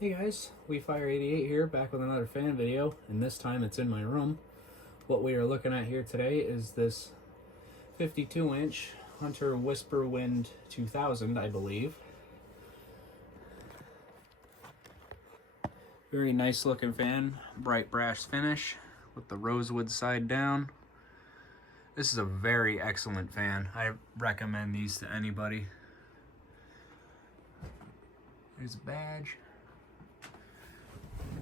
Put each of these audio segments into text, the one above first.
Hey guys, WeFire88 here, back with another fan video, and this time it's in my room. What we are looking at here today is this 52-inch Hunter WhisperWind2000, I believe. Very nice looking fan, bright brass finish with the rosewood side down. This is a very excellent fan. I recommend these to anybody. There's a badge.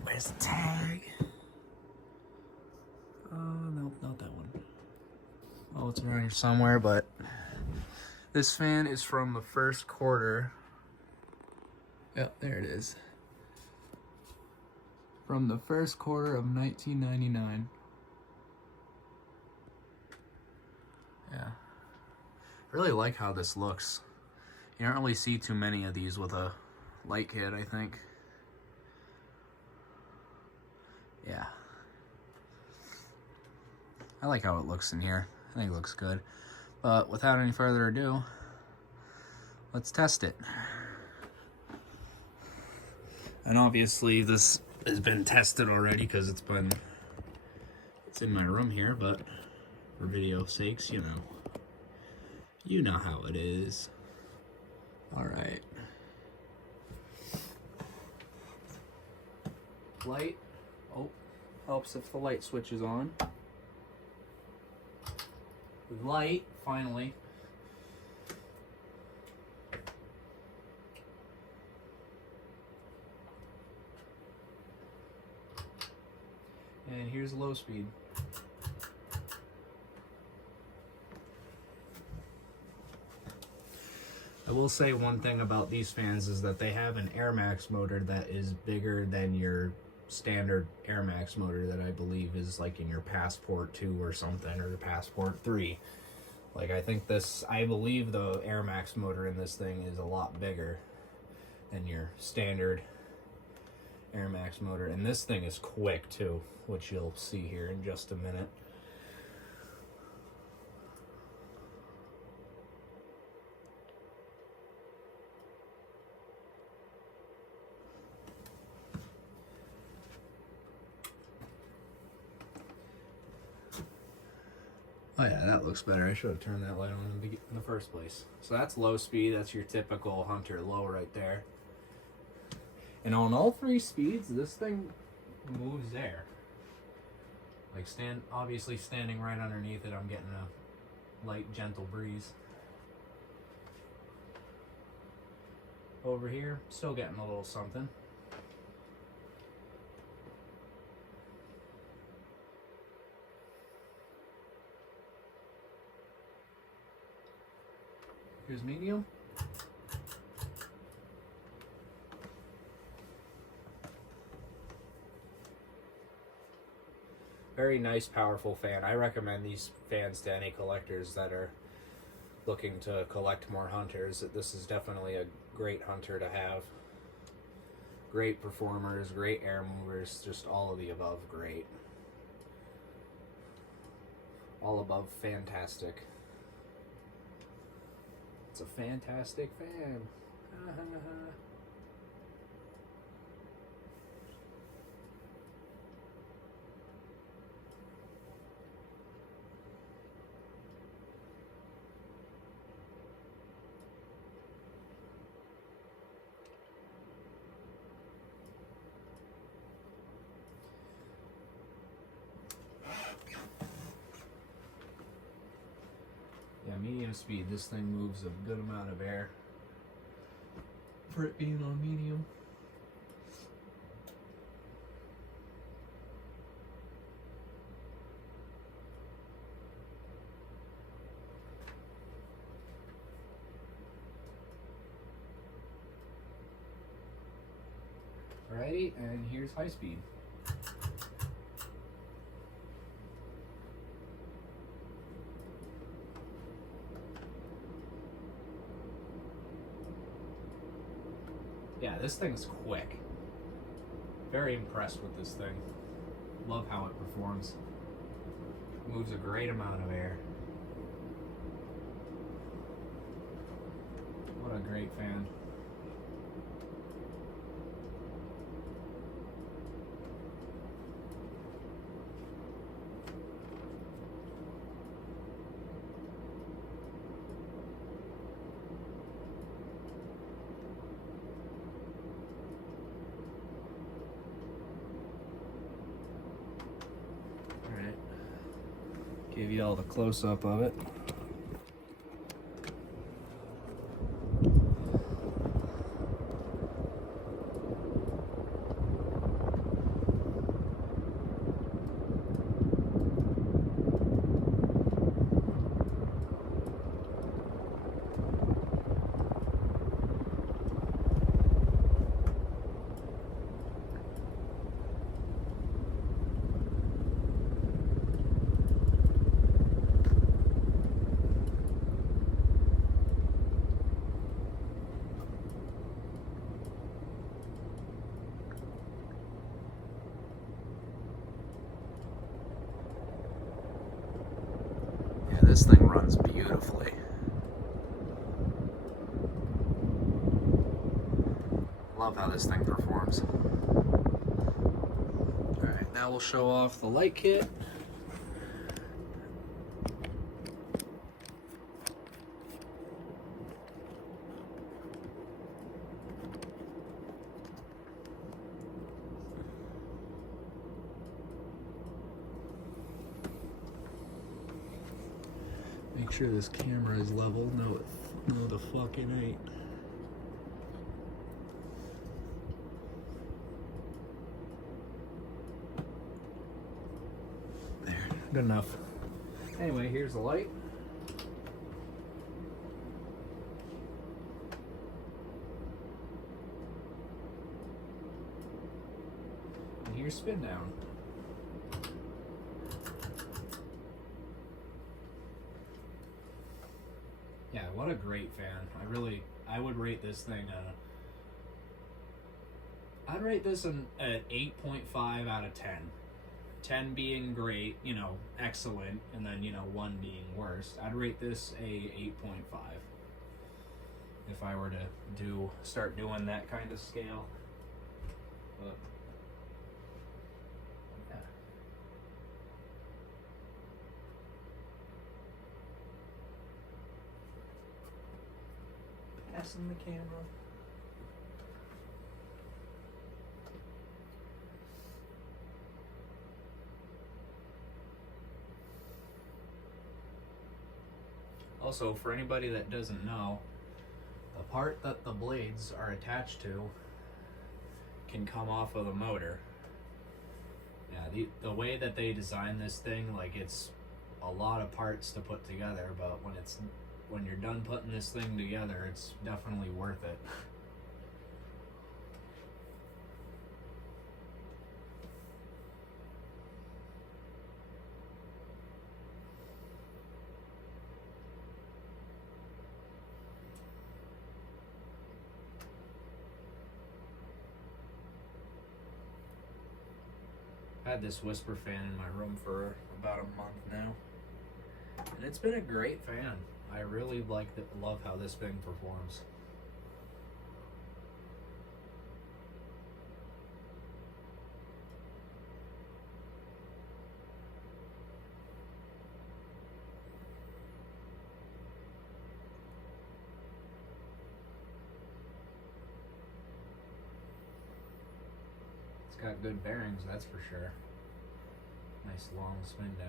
Where's the tag? Nope, not that one. Oh, it's around here somewhere, but this fan is from the first quarter. Yep, there it is. From the first quarter of 1999. Yeah. I really like how this looks. You don't really see too many of these with a light kit, I think. Yeah. I like how it looks in here. I think it looks good. But without any further ado, let's test it. And obviously this has been tested already because it's in my room here, but for video sakes, you know how it is. All right. Light. Oh, helps if the light switch is on. Light, finally. And here's low speed. I will say one thing about these fans is that they have an Air Max motor that is bigger than your standard Air Max motor that I believe is like in your Passport 2 or something, or your Passport 3. Like I believe the Air Max motor in this thing is a lot bigger than your standard Air Max motor. And this thing is quick too, which you'll see here in just a minute. Oh yeah, that looks better. I should have turned that light on in the first place. So that's low speed. That's your typical Hunter low right there. And on all three speeds, this thing moves air. Like obviously standing right underneath it, I'm getting a light, gentle breeze. Over here, still getting a little something. Here's medium. Very nice, powerful fan. I recommend these fans to any collectors that are looking to collect more Hunters. This is definitely a great Hunter to have. Great performers, great air movers, just all of the above great. All above fantastic. It's a fantastic fan. Yeah, medium speed. This thing moves a good amount of air for it being on medium. Alrighty, and here's high speed. Yeah, this thing's quick. Very impressed with this thing. Love how it performs. Moves a great amount of air. What a great fan. Give you all the close-up of it. This thing runs beautifully. Love how this thing performs. Alright, now we'll show off the light kit. Make sure this camera is level. No, the fucking ain't. There, good enough. Anyway, here's the light. And here's spin down. Yeah, what a great fan. I would rate this thing, I'd rate this at 8.5 out of 10. 10 being great, you know, excellent, and then, you know, 1 being worst. I'd rate this a 8.5 if I were to start doing that kind of scale. But, yeah. Passing the camera. Also, for anybody that doesn't know, the part that the blades are attached to can come off of the motor. Yeah, the way that they design this thing, like, it's a lot of parts to put together, but when you're done putting this thing together, it's definitely worth it. I had this Whisper fan in my room for about a month now, and it's been a great fan. I really love how this thing performs. It's got good bearings, that's for sure. Nice long spin down.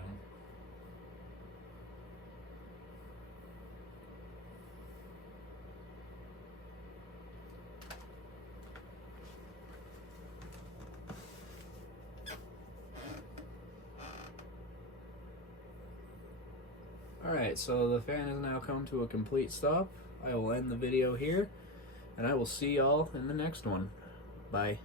Alright, so the fan has now come to a complete stop. I will end the video here, and I will see y'all in the next one. Bye.